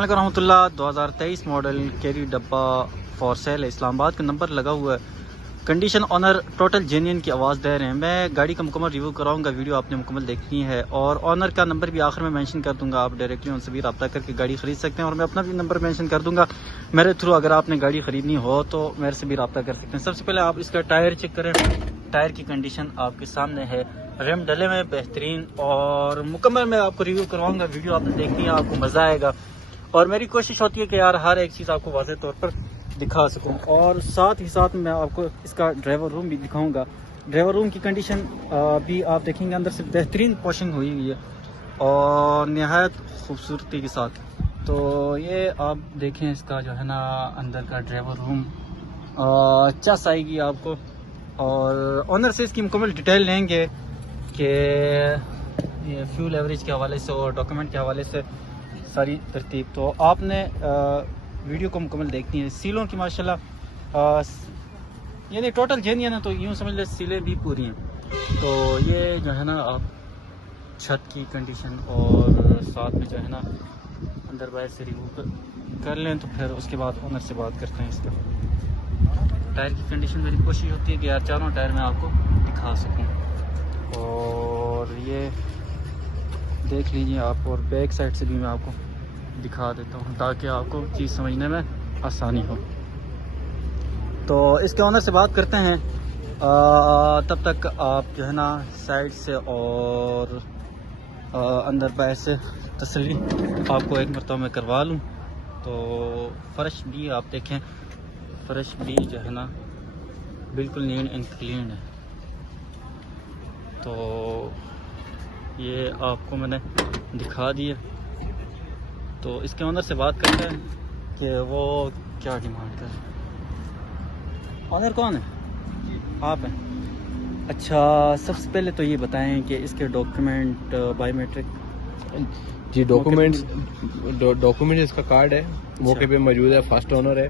السلام علیکم ورحمۃ اللہ 2023 ماڈل کیری ڈبہ فار سیل ہے. اسلام آباد کا نمبر لگا ہوا ہے. کنڈیشن آنر ٹوٹل جینین کی آواز دے رہے ہیں. میں گاڑی کا مکمل ریویو کراؤں گا. ویڈیو آپ نے مکمل دیکھنی ہے اور آنر کا نمبر بھی آخر میں مینشن کر دوں گا. آپ ڈائریکٹلی ان سے بھی رابطہ کر کے گاڑی خرید سکتے ہیں اور میں اپنا بھی نمبر مینشن کر دوں گا میرے تھرو. اگر آپ نے گاڑی خریدنی ہو تو میرے سے بھی رابطہ کر سکتے ہیں. سب سے پہلے آپ اس کا ٹائر چیک کریں. ٹائر کی کنڈیشن آپ کے سامنے ہے. ریم ڈلے میں بہترین اور مکمل میں آپ کو ریویو کرواؤں گا. ویڈیو آپ نے دیکھنی ہے, آپ کو مزہ آئے گا اور میری کوشش ہوتی ہے کہ یار ہر ایک چیز آپ کو واضح طور پر دکھا سکوں. اور ساتھ ہی ساتھ میں آپ کو اس کا ڈرائیور روم بھی دکھاؤں گا. ڈرائیور روم کی کنڈیشن بھی آپ دیکھیں گے, اندر سے بہترین پوشنگ ہوئی ہوئی ہے اور نہایت خوبصورتی کے ساتھ. تو یہ آپ دیکھیں اس کا جو ہے نا اندر کا ڈرائیور روم چس آئے گی آپ کو. اور آنر سے اس کی مکمل ڈیٹیل لیں گے کہ یہ فیول ایوریج کے حوالے سے اور ڈاکیومنٹ کے حوالے سے ساری ترتیب. تو آپ نے ویڈیو کو مکمل دیکھنی ہے. سیلوں کی ماشاءاللہ یعنی ٹوٹل جینین ہے تو یوں سمجھ لیں سیلیں بھی پوری ہیں. تو یہ جو ہے نا آپ چھت کی کنڈیشن اور ساتھ میں جو ہے نا اندر باہر سے ریویو کر لیں تو پھر اس کے بعد آنر سے بات کرتے ہیں. اس کا ٹائر کی کنڈیشن میری کوشش ہوتی ہے کہ یار چاروں ٹائر میں آپ کو دکھا سکوں. اور یہ دیکھ لیجیے آپ, اور بیک سائڈ سے بھی میں آپ کو دکھا دیتا ہوں تاکہ آپ کو چیز سمجھنے میں آسانی ہو. تو اس کے آنر سے بات کرتے ہیں. تب تک آپ جو ہے نا سائڈ سے اور اندر باہر سے تسلی آپ کو ایک مرتبہ میں کروا لوں. تو فرش بھی آپ دیکھیں, فرش بھی جو ہے نا بالکل نیٹ اینڈ کلین ہے. تو یہ آپ کو میں نے دکھا دیا. تو اس کے آنر سے بات کرتے ہیں کہ وہ کیا ڈیمانڈ کر رہے ہیں. آنر کون ہے؟ آپ ہیں. اچھا, سب سے پہلے تو یہ بتائیں کہ اس کے ڈاکیومنٹ بایو میٹرک. جی ڈاکومنٹ اس کا کارڈ ہے, موقع پہ موجود ہے, فرسٹ آنر ہے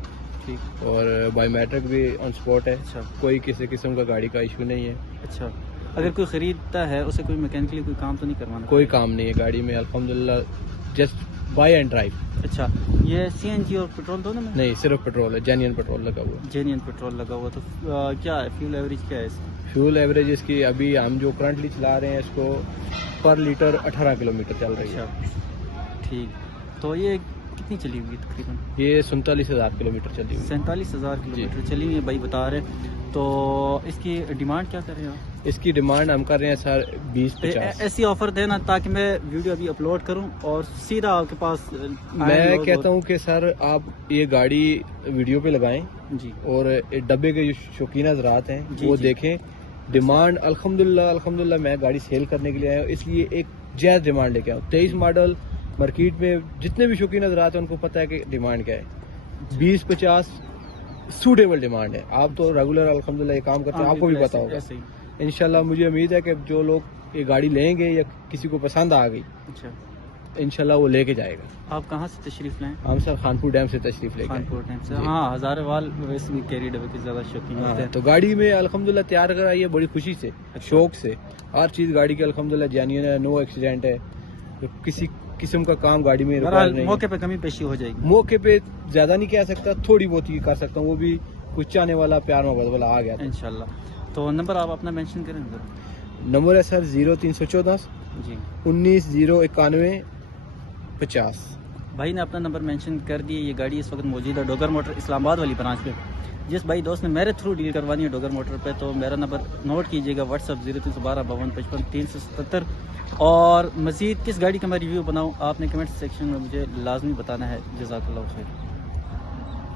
اور بایو میٹرک بھی آن سپورٹ ہے. اچھا, کوئی کسی قسم کا گاڑی کا ایشو نہیں ہے. اچھا, اگر کوئی خریدتا ہے اسے کوئی میکینکلی کوئی کام تو نہیں کروانا؟ کوئی کام نہیں ہے گاڑی میں الحمدللہ, جسٹ بائی اینڈ ڈرائیو. اچھا, یہ سی این جی اور پیٹرول دونوں میں؟ نہیں, صرف پیٹرول ہے, جینین پیٹرول لگا ہوا ہے. جینین پیٹرول لگا ہوا. تو کیا ہے فیول ایوریج کیا ہے اس کی؟ فیول ایوریج اس کی ابھی ہم جو کرنٹلی چلا رہے ہیں اس کو پر لیٹر 18 کلومیٹر چل رہی ہے. ٹھیک, تو یہ کتنی چلی ہوئی تقریباً؟ یہ 47,000 کلومیٹر چلی ہوئی. 47,000 کلومیٹر چلی ہوئی ہے بھائی بتا رہے. تو اس کی ڈیمانڈ کیا کر رہے ہیں آپ؟ اس کی ڈیمانڈ ہم کر رہے ہیں سر 20-50. ایسی آفر دینا تاکہ میں ویڈیو ابھی اپلوڈ کروں اور سیدھا آپ کے پاس. میں کہتا ہوں کہ سر آپ یہ گاڑی ویڈیو پہ لگائیں جی, اور ڈبے کے جو شوقین حضرات ہیں وہ دیکھیں. ڈیمانڈ الحمدللہ میں گاڑی سیل کرنے کے لیے آیا ہوں, اس لیے ایک جائز ڈیمانڈ لے کے آؤں. 23 ماڈل مارکیٹ میں جتنے بھی شوقین حضرات ہیں ان کو پتہ ہے کہ ڈیمانڈ کیا ہے. 20-50 سوٹیبل ڈیمانڈ ہے. آپ تو ریگولر الحمدللہ یہ کام کرتے ہیں, آپ کو بھی پتا ہوگا. انشاءاللہ مجھے امید ہے کہ جو لوگ یہ گاڑی لیں گے یا کسی کو پسند آ گئی انشاءاللہ وہ لے کے جائے گا. آپ کہاں سے تشریف لائیں؟ ہم سر خانپور ڈیم سے تشریف لے گئے. خانپور ڈیم سے. ہاں, ہزارے وال ویسے بھی کیری ڈبے کے زیادہ شوقین ہوتے ہیں. تو گاڑی میں الحمدللہ تیار کرائی ہے بڑی خوشی سے, شوق سے. ہر چیز گاڑی کی الحمدللہ جینین ہے, نو ایکسیڈنٹ ہے, کسی قسم کا کام گاڑی میں نہیں. موقع پہ کمی پیشی ہو جائے گی. موقع پہ زیادہ نہیں کہہ سکتا, تھوڑی بہت ہی کر سکتا ہوں, وہ بھی کچھ چاہنے والا پیار محبت والا آ گیا انشاءاللہ. تو نمبر آپ اپنا مینشن کریں. نمبر ہے سر 0314 جی 19 091 50. بھائی نے اپنا نمبر مینشن کر دیے. یہ گاڑی اس وقت موجود ہے ڈوگر موٹر اسلام آباد والی برانچ پہ. جس بھائی دوست نے میرے تھرو ڈیل کروانی ہے ڈوگر موٹر پہ تو میرا نمبر نوٹ کیجیے گا, واٹس ایپ 0312 52 55 377. اور مزید کس گاڑی کا میں ریویو بناؤں آپ نے کمنٹ سیکشن میں مجھے لازمی بتانا ہے. جزاک اللہ خیر.